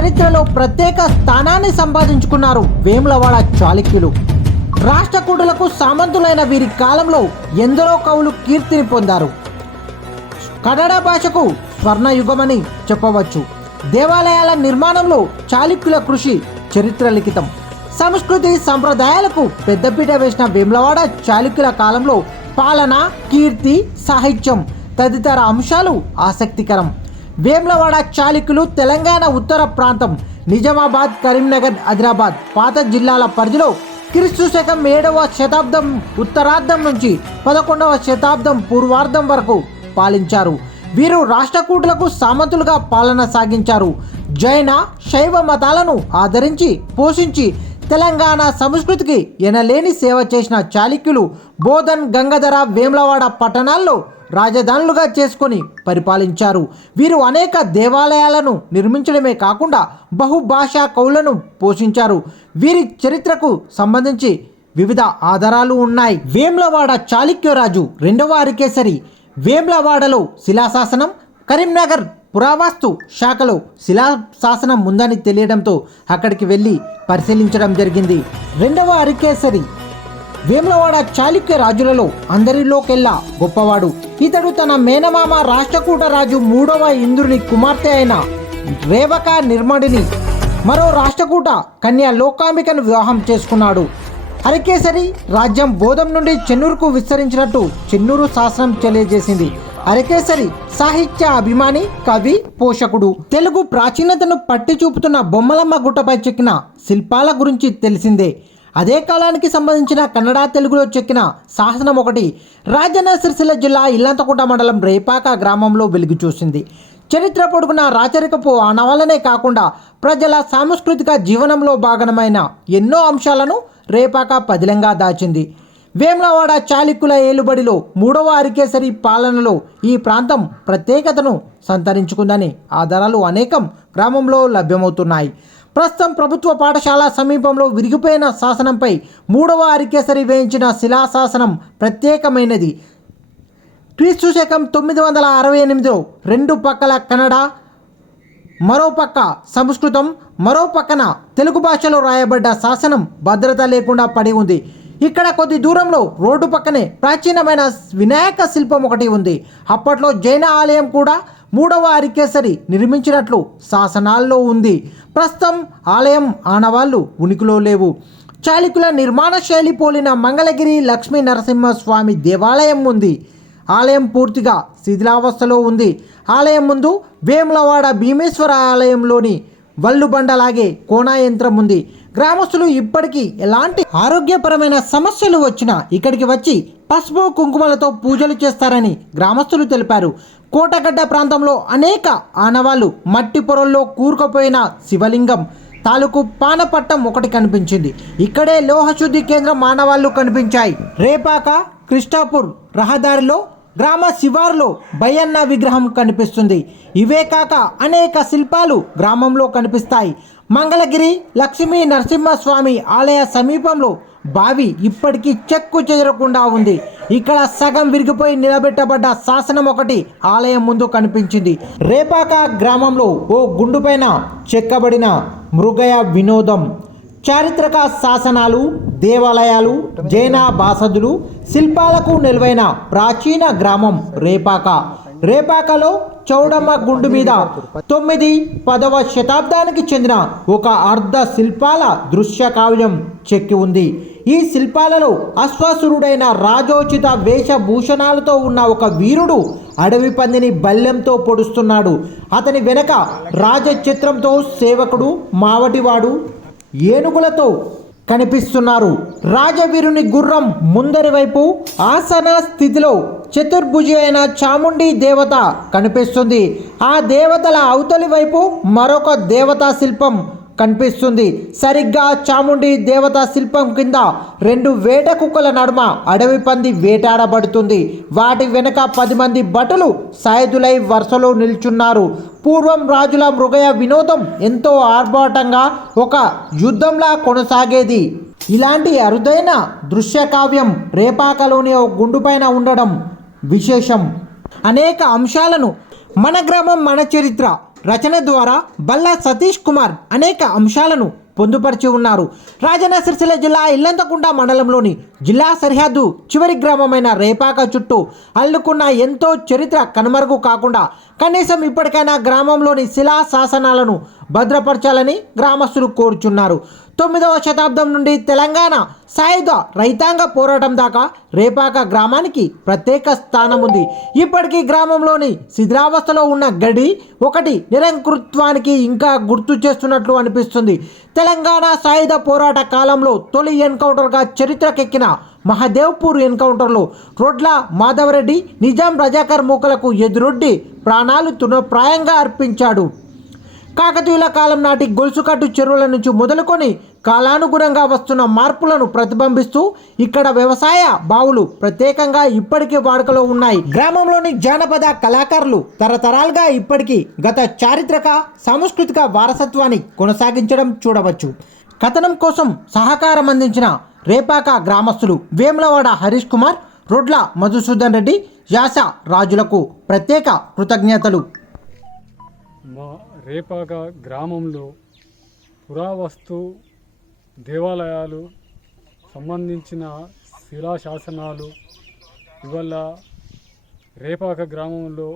చరిత్రలో ప్రత్యేక స్థానాన్ని సంపాదించుకున్నారు వేములవాడ చాళుక్యులు. రాష్ట్రకూటులకు సామంతులైన వీరి కాలంలో ఎందరో కవులు కీర్తిని పొందారు. కన్నడ భాషకు స్వర్ణయుగమని చెప్పవచ్చు. దేవాలయాల నిర్మాణంలో చాళుక్యుల కృషి చరిత్ర లిఖితం సంస్కృతి సంప్రదాయాలకు పెద్దపీట వేసిన వేములవాడ చాళుక్యుల కాలంలో పాలన కీర్తి సాహిత్యం తదితర అంశాలు ఆసక్తికరం. వేములవాడ చాళుక్యులు తెలంగాణ ఉత్తర ప్రాంతం నిజామాబాద్ కరీంనగర్ ఆదిలాబాద్ పాత జిల్లాల పరిధిలో క్రీస్తు శకం ఏడవ శతాబ్దం ఉత్తరార్ధం నుంచి పదకొండవ శతాబ్దం పూర్వార్ధం వరకు పాలించారు. వీరు రాష్ట్రకూటులకు సామంతులుగా పాలన సాగించారు. జైన శైవ మతాలను ఆదరించి పోషించి తెలంగాణ సంస్కృతికి ఎనలేని సేవ చేసిన చాళుక్యులు బోధన్ గంగాధర వేములవాడ పట్టణాల్లో రాజధానులుగా చేసుకొని పరిపాలించారు. వీరు అనేక దేవాలయాలను నిర్మించడమే కాకుండా బహుభాషా కవులను పోషించారు. వీరి చరిత్రకు సంబంధించి వివిధ ఆధారాలు ఉన్నాయి. వేములవాడ చాళుక్యరాజు రెండవ అరికేసరి వేములవాడలో శిలాశాసనం కరీంనగర్ పురావస్తు శాఖలో శిలాశాసనం ఉందని తెలియడంతో అక్కడికి వెళ్ళి పరిశీలించడం జరిగింది. రెండవ అరికేసరి వేములవాడ చాళుక్య రాజులలో అందరిలోకెల్లా గొప్పవాడు. ఇతడు తన మేనమామ రాష్ట్రకూట రాజు మూడవ ఇంద్రుని కుమార్తె అయిన రేవక నిర్మడిని మరో రాష్ట్రకూట కన్య లోకాంబికను వివాహం చేసుకున్నాడు. అరికేసరి రాజ్యం బోధం నుండి చెన్నూరుకు విస్తరించినట్టు చెన్నూరు శాసనం తెలియజేసింది. అరికేసరి సాహిత్య అభిమాని కవి పోషకుడు. తెలుగు ప్రాచీనతను పట్టి చూపుతున్న బొమ్మలమ్మ గుట్టపై చెక్కిన శిల్పాల గురించి తెలిసిందే. అదే కాలానికి సంబంధించిన కన్నడ తెలుగులో చెక్కిన శాసనం ఒకటి రాజన్న సిరిసిల్ల జిల్లా ఇల్లంతకుంట మండలం రేపాక గ్రామంలో వెలుగు చూసింది. చరిత్ర పొడుగున రాచరికపు ఆనవాలనే కాకుండా ప్రజల సాంస్కృతిక జీవనంలో భాగమైన ఎన్నో అంశాలను రేపాక పదిలంగా దాచింది. వేములవాడ చాళుక్యుల ఏలుబడిలో మూడవ అరికేసరి పాలనలో ఈ ప్రాంతం ప్రత్యేకతను సంతరించుకుందని ఆధారాలు అనేకం గ్రామంలో లభ్యమవుతున్నాయి. ప్రస్తుతం ప్రభుత్వ పాఠశాల సమీపంలో విరిగిపోయిన శాసనంపై మూడవ అరికేసరి వేయించిన శిలాశాసనం ప్రత్యేకమైనది. క్రీస్తు శకం తొమ్మిది వందల అరవై ఎనిమిదిలో రెండు పక్కల కన్నడ మరో పక్క సంస్కృతం మరో పక్కన తెలుగు భాషలో రాయబడ్డ శాసనం భద్రత లేకుండా పడి ఉంది. ఇక్కడ కొద్ది దూరంలో రోడ్డు పక్కనే ప్రాచీనమైన వినాయక శిల్పం ఒకటి ఉంది. అప్పట్లో జైన ఆలయం కూడా మూడవ అరికేసరి నిర్మించినట్లు శాసనాల్లో ఉంది. ప్రస్తుతం ఆలయం ఆనవాళ్ళు ఉనికిలో లేవు. చాళుక్యుల నిర్మాణ శైలి పోలిన మంగళగిరి లక్ష్మీ నరసింహస్వామి దేవాలయం ఉంది. ఆలయం పూర్తిగా శిథిలావస్థలో ఉంది. ఆలయం ముందు వేములవాడ భీమేశ్వర ఆలయంలోని వల్లుబండలాగే కోనా యంత్రం ఉంది. గ్రామస్తులు ఇప్పటికీ ఎలాంటి ఆరోగ్యపరమైన సమస్యలు వచ్చినా ఇక్కడికి వచ్చి పసుపు కుంకుమలతో పూజలు చేస్తారని గ్రామస్తులు తెలిపారు. కోటగడ్డ ప్రాంతంలో అనేక ఆనవాళ్ళు మట్టి పొరల్లో కూరుకుపోయిన శివలింగం. తాలూకు పానపట్టం ఒకటి కనిపించింది. ఇక్కడే లోహశుద్ధి కేంద్రం ఆనవాళ్ళు కనిపించాయి. రేపాక కృష్ణాపూర్ రహదారిలో గ్రామ శివారులో బయ్యన్న విగ్రహం కనిపిస్తుంది. ఇవే కాక అనేక శిల్పాలు గ్రామంలో కనిపిస్తాయి. మంగళగిరి లక్ష్మీ నరసింహస్వామి ఆలయ సమీపంలో బావి ఇప్పటికీ చెక్కు చెదరకుండా ఉంది. ఇక్కడ సగం విరిగిపోయి నిలబెట్టబడ్డ శాసనం ఒకటి ఆలయం ముందు కనిపించింది. రేపాక గ్రామంలో ఓ గుండుపైన చెక్కబడిన మృగయ వినోదం. చారిత్రక శాసనాలు దేవాలయాలు జైన బాసదులు శిల్పాలకు నిలువైన ప్రాచీన గ్రామం రేపాక. రేపాకలో చౌడమ్మ గుండు మీద తొమ్మిది పదవ శతాబ్దానికి చెందిన ఒక అర్ధ శిల్పాల దృశ్య కావ్యం చెక్కి ఉంది. ఈ శిల్పాలలో అశ్వాసురుడైన రాజోచిత వేషభూషణాలతో ఉన్న ఒక వీరుడు అడవి పందిని బల్లెంతో పొడుస్తున్నాడు. అతని వెనక రాజచిత్రంతో సేవకుడు మావటివాడు ఏనుగులతో కనిపిస్తున్నారు. రాజవీరుని గుర్రం ముందరి వైపు ఆసన స్థితిలో చతుర్భుజి అయిన చాముండి దేవత కనిపిస్తుంది. ఆ దేవతల అవతలి వైపు మరొక దేవతా శిల్పం కనిపిస్తుంది. సరిగ్గా చాముండి దేవతా శిల్పం కింద రెండు వేట కుక్కల నడుమ అడవి పంది వేటాడబడుతుంది. వాటి వెనుక పది మంది భటులు సాయుధులై వరుసలో నిల్చున్నారు. పూర్వం రాజుల మృగయ వినోదం ఎంతో ఆర్భాటంగా ఒక యుద్ధంలా కొనసాగేది. ఇలాంటి అరుదైన దృశ్య కావ్యం రేపాకలోని ఓ గుండుపైన ఉండడం విశేషం. అనేక అంశాలను మన గ్రామం మన చరిత్ర రచన ద్వారా బల్లా సతీష్ కుమార్ అనేక అంశాలను పొందుపరిచి ఉన్నారు. రాజన్న సిరిసిల్ల జిల్లా ఇల్లంతకుంట మండలంలోని జిల్లా సరిహద్దు చివరి గ్రామమైన రేపాక చుట్టూ అల్లుకున్న ఎంతో చరిత్ర కనుమరుగు కాకుండా కనీసం ఇప్పటికైనా గ్రామంలోని శిలా శాసనాలను భద్రపరచాలని గ్రామస్తులు కోరుచున్నారు. తొమ్మిదవ శతాబ్దం నుండి తెలంగాణ సాయుధ రైతాంగ పోరాటం దాకా రేపాక గ్రామానికి ప్రత్యేక స్థానం ఉంది. ఇప్పటికీ గ్రామంలోని శిథిలావస్థలో ఉన్న గడి ఒకటి నిరంకృత్వానికి ఇంకా గుర్తు చేస్తున్నట్లు అనిపిస్తుంది. తెలంగాణ సాయుధ పోరాట కాలంలో తొలి ఎన్కౌంటర్గా చరిత్రకెక్కిన మహదేవ్పూర్ ఎన్కౌంటర్లో రొడ్ల మాధవరెడ్డి నిజాం రజాకర్ మూకలకు ఎదురొడ్డి ప్రాణాలు తృణప్రాయంగా అర్పించాడు. కాకతీయుల కాలం నాటి గొలుసుకట్టు చెరువుల నుంచి మొదలుకొని కాలానుగుణంగా వస్తున్న మార్పులను ప్రతిబింబిస్తూ ఇక్కడ వ్యవసాయ బావులు ప్రత్యేకంగా ఇప్పటికీ వాడుకలో ఉన్నాయి. గ్రామంలోని జానపద కళాకారులు తరతరాలుగా ఇప్పటికీ గత చారిత్రక సాంస్కృతిక వారసత్వాన్ని కొనసాగించడం చూడవచ్చు. కథనం కోసం సహకారం అందించిన రేపాక గ్రామస్తులు వేములవాడ హరీష్ కుమార్ రొడ్ల మధుసూదన్ రెడ్డి యాస రాజులకు ప్రత్యేక కృతజ్ఞతలు. మా రేపాక గ్రామంలో పురావస్తు దేవాలయాలు సంబంధించిన శిలాశాసనాలు ఇవల్ల రేపాక గ్రామంలో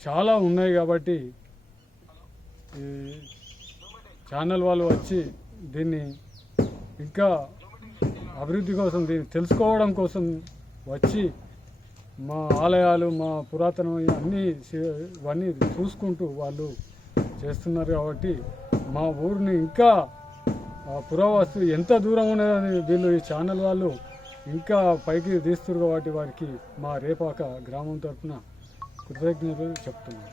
చాలా ఉన్నాయి కాబట్టి ఈ ఛానల్ వాళ్ళు వచ్చి దీన్ని ఇంకా అభివృద్ధి కోసం దీన్ని తెలుసుకోవడం కోసం వచ్చి మా ఆలయాలు మా పురాతన అన్నీ ఇవన్నీ చూసుకుంటూ వాళ్ళు చేస్తున్నారు కాబట్టి మా ఊరిని ఇంకా పురావస్తు ఎంత దూరం ఉన్నదని వీళ్ళు ఈ ఛానల్ వాళ్ళు ఇంకా పైకి తీస్తున్నారు కాబట్టి వారికి మా రేపాక గ్రామం తరఫున కృతజ్ఞతలు చెప్తున్నాను.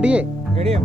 ಗಡಿಯೇ ಗಡಿಯೇ